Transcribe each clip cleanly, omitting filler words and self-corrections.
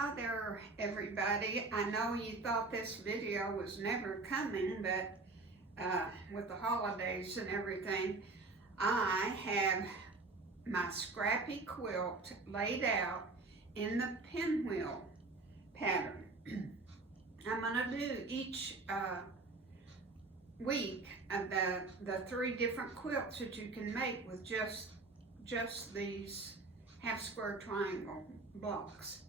Hi there, everybody. I know you thought this video was never coming, but with the holidays and everything, I have my scrappy quilt laid out in the pinwheel pattern. I'm going to do each week of the three different quilts that you can make with just these half square triangle blocks.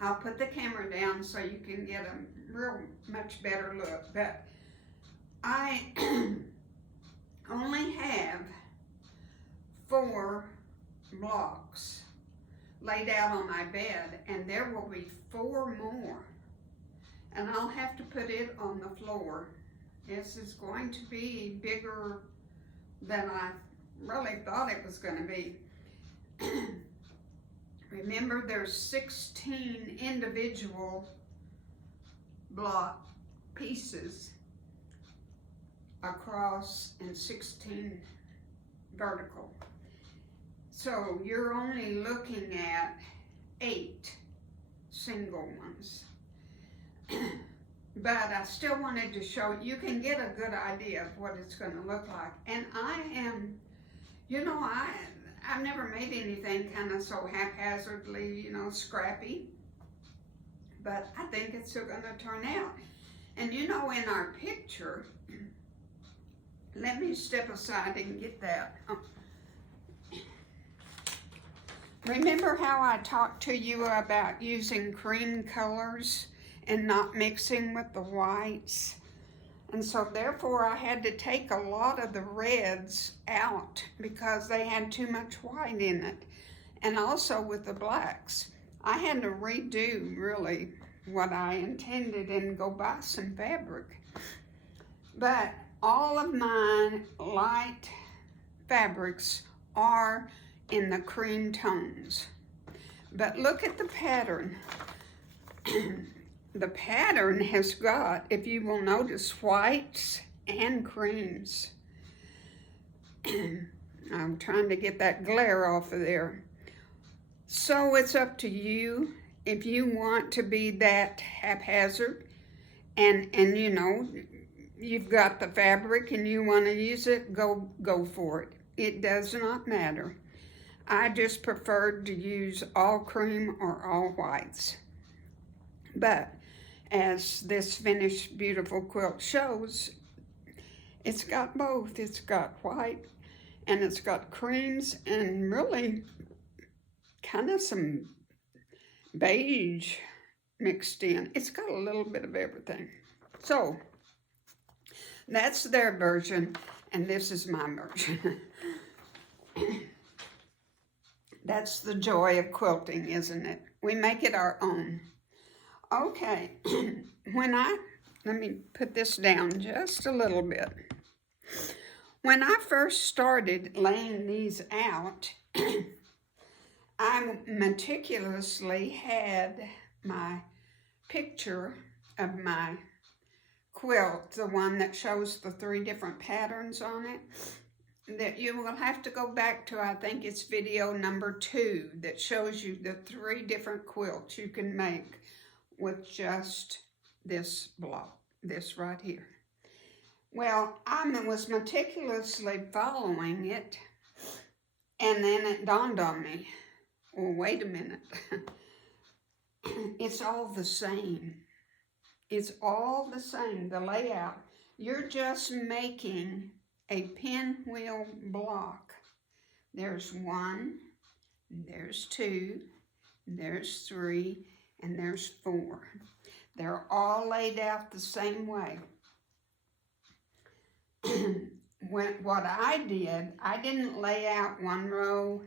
I'll put the camera down so you can get a real much better look, but I only have 4 blocks laid out on my bed, and there will be 4 more, and I'll have to put it on the floor. This is going to be bigger than I really thought it was going to be. Remember, there's 16 individual block pieces across and 16 vertical. So you're only looking at 8 single ones. But I still wanted to show you can get a good idea of what it's going to look like. And I am, you know, I've never made anything kind of so haphazardly, scrappy. But I think it's still going to turn out. And in our picture, let me step aside and get that. Remember how I talked to you about using cream colors and not mixing with the whites? And so therefore I had to take a lot of the reds out because they had too much white in it. And also with the blacks, I had to redo really what I intended and go buy some fabric. But all of my light fabrics are in the cream tones. But look at the pattern. The pattern has got, if you will notice, whites and creams. I'm trying to get that glare off of there. So it's up to you if you want to be that haphazard and you've got the fabric and you want to use it, go for it. It does not matter. I just preferred to use all cream or all whites. But as this finished beautiful quilt shows, it's got both. It's got white and it's got creams and really kind of some beige mixed in. It's got a little bit of everything. So that's their version and this is my version. That's the joy of quilting, isn't it? We make it our own. Okay, let me put this down just a little bit. When I first started laying these out, I meticulously had my picture of my quilt, the one that shows the 3 different patterns on it, that you will have to go back to, I think it's video number 2, that shows you the 3 different quilts you can make with just this block, this right here. Well, I was meticulously following it, and then it dawned on me, well, wait a minute. It's all the same. It's all the same, the layout. You're just making a pinwheel block. There's 1, there's 2, there's 3, and there's 4. They're all laid out the same way. What I did, I didn't lay out 1 row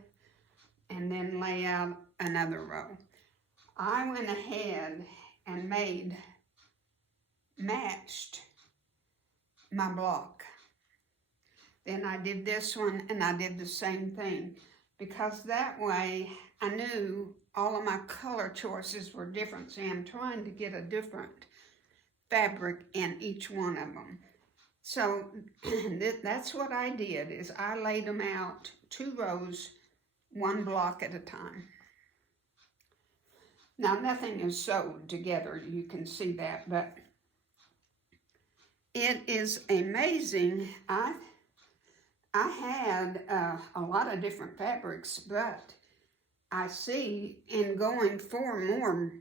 and then lay out another row. I went ahead and matched my block. Then I did this one and I did the same thing because that way I knew all of my color choices were different. See, I'm trying to get a different fabric in each one of them. So that's what I did, is I laid them out 2 rows, 1 block at a time. Now, nothing is sewed together, you can see that, but it is amazing. I had a lot of different fabrics, but I see in going 4 more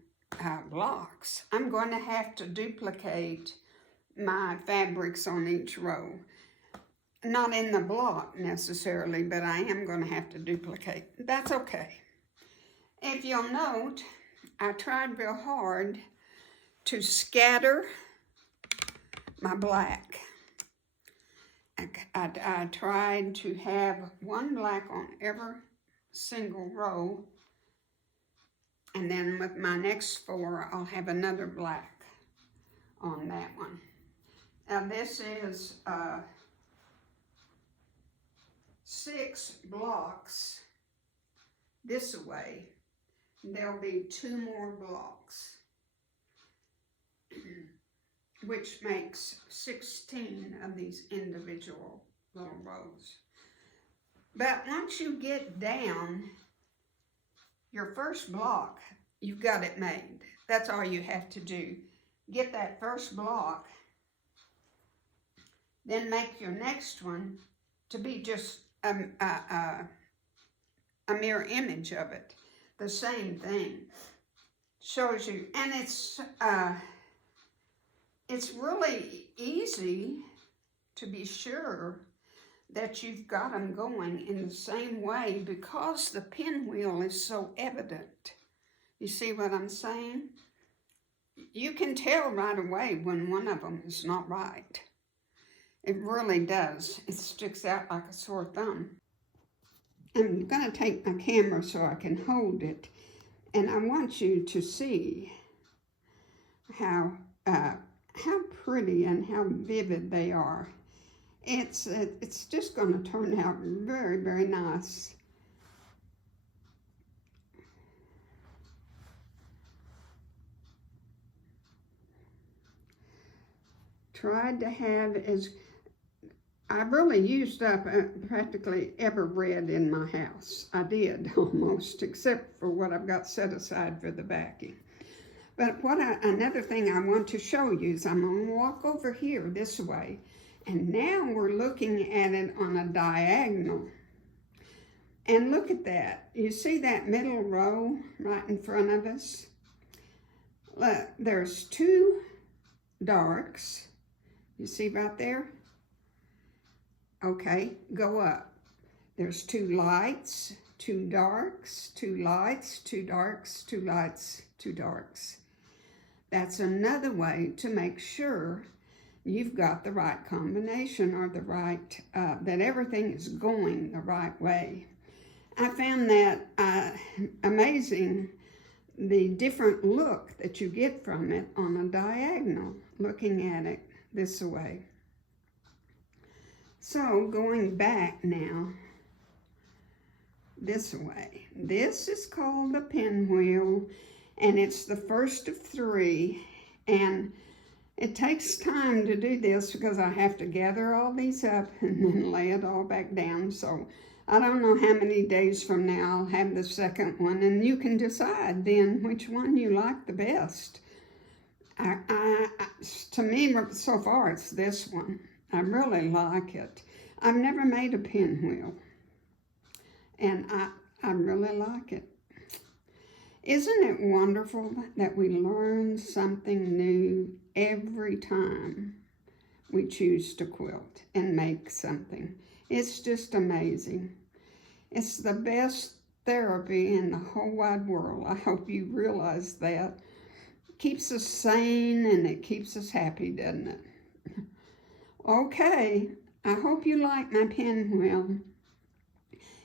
blocks, I'm going to have to duplicate my fabrics on each row. Not in the block necessarily, but I am going to have to duplicate. That's okay. If you'll note, I tried real hard to scatter my black. I tried to have one black on every single row, and then with my next 4, I'll have another black on that one. Now this is 6 blocks this way. There'll be 2 more blocks, which makes 16 of these individual little rows. But once you get down your first block, you've got it made. That's all you have to do. Get that first block, then make your next one to be just a mirror image of it. The same thing. Shows you, and it's really easy to be sure that you've got them going in the same way because the pinwheel is so evident. You see what I'm saying? You can tell right away when one of them is not right. It really does. It sticks out like a sore thumb. I'm going to take my camera so I can hold it, and I want you to see how pretty and how vivid they are. It's just going to turn out very, very nice. Tried to have I really used up practically every red in my house. I did, almost, except for what I've got set aside for the backing. But another thing I want to show you is I'm going to walk over here this way, and now we're looking at it on a diagonal. And look at that. You see that middle row right in front of us? Look, there's 2 darks. You see right there? Okay, go up. There's 2 lights, 2 darks, 2 lights, 2 darks, 2 lights, 2 darks. That's another way to make sure you've got the right combination, or the right, that everything is going the right way. I found that amazing, the different look that you get from it on a diagonal, looking at it this way. So going back now, this way. This is called the pinwheel, and it's the first of 3, and it takes time to do this because I have to gather all these up and then lay it all back down. So I don't know how many days from now I'll have the second one, and you can decide then which one you like the best. To me, so far, it's this one. I really like it. I've never made a pinwheel, and I really like it. Isn't it wonderful that we learn something new every time we choose to quilt and make something? It's just amazing. It's the best therapy in the whole wide world. I hope you realize that. It keeps us sane and it keeps us happy, doesn't it? Okay, I hope you like my pinwheel.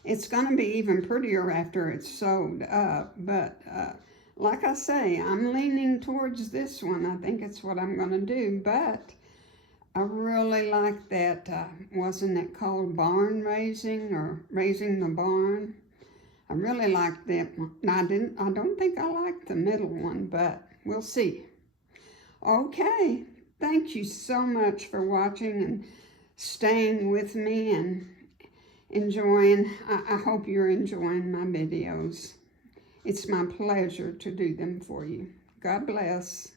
It's going to be even prettier after it's sewed up, but like I say, I'm leaning towards this one. I think it's what I'm going to do, but I really like that, wasn't it called barn raising or raising the barn? I really like that one. I don't think I like the middle one, but we'll see. Okay, thank you so much for watching and staying with me and enjoying. I hope you're enjoying my videos. It's my pleasure to do them for you. God bless.